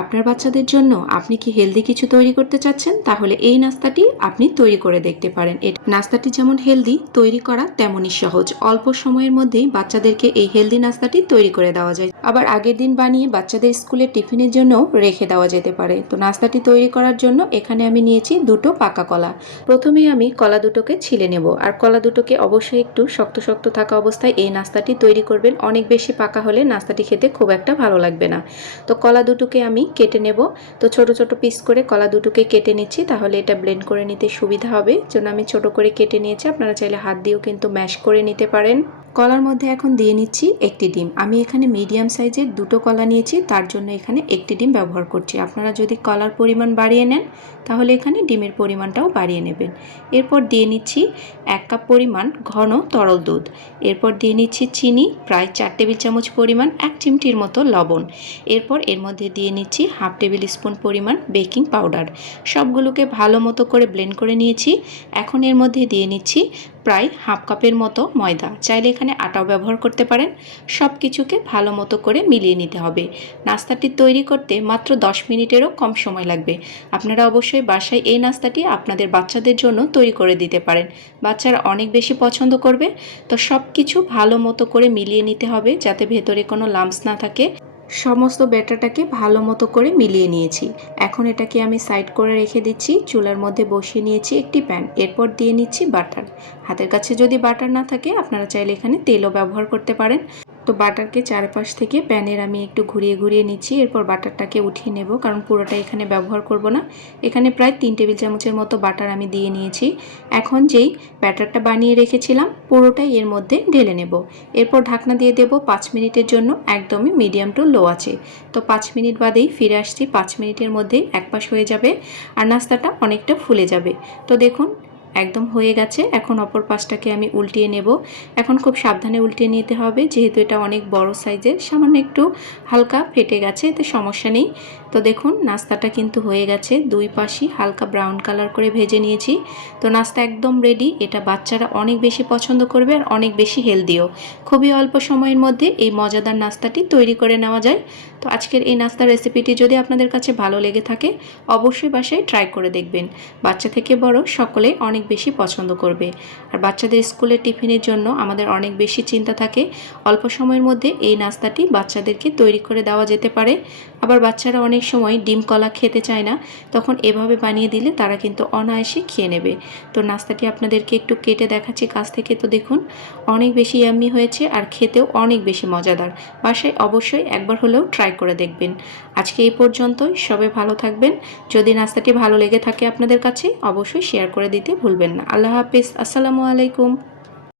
আপনার বাচ্চাদের জন্য আপনি কি হেলদি কিছু তৈরি করতে চাচ্ছেন, তাহলে এই নাস্তাটি আপনি তৈরি করে দেখতে পারেন। নাস্তাটি যেমন হেলদি, তৈরি করা তেমনই সহজ। অল্প সময়ের মধ্যেই বাচ্চাদেরকে এই হেলদি নাস্তাটি তৈরি করে দেওয়া যায়। আবার আগের দিন বানিয়ে বাচ্চাদের স্কুলের টিফিনের জন্য রেখে দেওয়া যেতে পারে। তো নাস্তাটি তৈরি করার জন্য এখানে আমি নিয়েছি দুটো পাকা কলা। প্রথমেই আমি কলা দুটোকে ছিলে নেব, আর কলা দুটোকে অবশ্যই একটু শক্ত শক্ত থাকা অবস্থায় এই নাস্তাটি তৈরি করবেন। অনেক বেশি পাকা হলে নাস্তাটি খেতে খুব একটা ভালো লাগবে না। তো কলা দুটোকে আমি কেটে নেব। তো ছোট ছোট পিস করে কলা দুটোকে কেটে নিচ্ছি, তাহলে এটা ব্লেন্ড করে নিতে সুবিধা হবে। জন্য আমি ছোট করে কেটে নিয়েছি। আপনারা চাইলে হাত দিয়েও কিন্তু ম্যাশ করে নিতে পারেন। কলার মধ্যে এখন দিয়ে নিচ্ছি একটি ডিম। আমি এখানে মিডিয়াম সাইজের দুটো কলা নিয়েছি, তার জন্য এখানে একটি ডিম ব্যবহার করছি। আপনারা যদি কলার পরিমাণ বাড়িয়ে নেন তাহলে এখানে ডিমের পরিমাণটাও বাড়িয়ে নেবেন। এরপর দিয়ে নিচ্ছি 1 কাপ পরিমাণ ঘন তরল দুধ। এরপর দিয়ে নিচ্ছি চিনি প্রায় 4 টেবিল চামচ পরিমাণ, 1 চিমটির মতো লবণ। এরপর এর মধ্যে দিয়ে নিচ্ছি হাফ টেবিল স্পুন পরিমাণ বেকিং পাউডার। সবগুলোকে ভালো মতো করে ব্লেন্ড করে নিয়েছি। এখন এর মধ্যে দিয়ে নিচ্ছি প্রায় হাফ কাপের মতো ময়দা। চাইলে এখানে আটাও ব্যবহার করতে পারেন। সব কিছুকে ভালো মতো করে মিলিয়ে নিতে হবে। নাস্তাটি তৈরি করতে মাত্র 10 মিনিটেরও কম সময় লাগবে। আপনারা অবশ্যই বাসায় এই নাস্তাটি আপনাদের বাচ্চাদের জন্য তৈরি করে দিতে পারেন। বাচ্চারা অনেক বেশি পছন্দ করবে। তো সব কিছু ভালো মতো করে মিলিয়ে নিতে হবে যাতে ভেতরে কোনো লাম্পস না থাকে। সমস্ত ব্যাটারটাকে ভালো মতো করে মিলিয়ে নিয়েছি। এখন এটাকে আমি সাইড করে রেখে দিচ্ছি। চুলার মধ্যে বসিয়ে নিয়েছি একটি প্যান। এরপর দিয়ে নিচ্ছি বাটার। হাতের কাছে যদি বাটার না থাকে আপনারা চাইলে এখানে তেলও ব্যবহার করতে পারেন। তো বাটারকে চারপাশ থেকে প্যানের আমি একটু ঘুরিয়ে ঘুরিয়ে নিচ্ছি। এরপর বাটারটাকে উঠিয়ে নেব, কারণ পুরোটা এখানে ব্যবহার করব না। এখানে প্রায় 3 টেবিল চামচের মতো বাটার আমি দিয়ে নিয়েছি। এখন যেই ব্যাটারটা বানিয়ে রেখেছিলাম পুরোটাই এর মধ্যে ঢেলে নেব। এরপর ঢাকনা দিয়ে দেব 5 মিনিটের জন্য, একদমই মিডিয়াম টু লো আছে। তো 5 মিনিট বাদেই ফিরে আসছি। 5 মিনিটের মধ্যেই এক পাশ হয়ে যাবে আর নাস্তাটা অনেকটা ফুলে যাবে। তো দেখুন একদম হয়ে গেছে। এখন অপর পাশটাকে আমি উল্টিয়ে নেব। এখন খুব সাবধানে উল্টিয়ে নিতে হবে, যেহেতু এটা অনেক বড় সাইজের। সামান্য একটু হালকা ফেটে গেছে, এতে সমস্যা নেই। তো দেখুন নাস্তাটা কিন্তু হয়ে গেছে। দুই পাশই হালকা ব্রাউন কালার করে ভেজে নিয়েছি। তো নাস্তা একদম রেডি। এটা বাচ্চারা অনেক বেশি পছন্দ করবে আর অনেক বেশি হেলদিও। খুবই অল্প সময়ের মধ্যে এই মজাদার নাস্তাটি তৈরি করে নেওয়া যায়। তো আজকের এই নাস্তার রেসিপিটি যদি আপনাদের কাছে ভালো লেগে থাকে অবশ্যই বাসায় ট্রাই করে দেখবেন। বাচ্চা থেকে বড় সকলে অনেক বেশি পছন্দ করবে। আর বাচ্চাদের স্কুলের টিফিনের জন্য আমাদের অনেক বেশি চিন্তা থাকে। অল্প সময়ের মধ্যে এই নাস্তাটি বাচ্চাদেরকে তৈরি করে দেওয়া যেতে পারে। আবার বাচ্চারা অনেক সময় ডিম কলা খেতে চায় না, তখন এভাবে বানিয়ে দিলে তারা কিন্তু অনায়াসে খেয়ে নেবে। তো নাস্তাটি আপনাদেরকে একটু কেটে দেখাচ্ছি কাছ থেকে। তো দেখুন অনেক বেশি ইয়াম্মি হয়েছে আর খেতেও অনেক বেশি মজাদার। বাসায় অবশ্যই একবার হলেও ট্রাই করে দেখবেন। আজকে এই পর্যন্তই। সবাই ভালো থাকবেন। যদি নাস্তাটি ভালো লেগে থাকে আপনাদের কাছে অবশ্যই শেয়ার করে দিতে ভুলবেন না। আল্লাহ হাফেজ। আসসালামু আলাইকুম।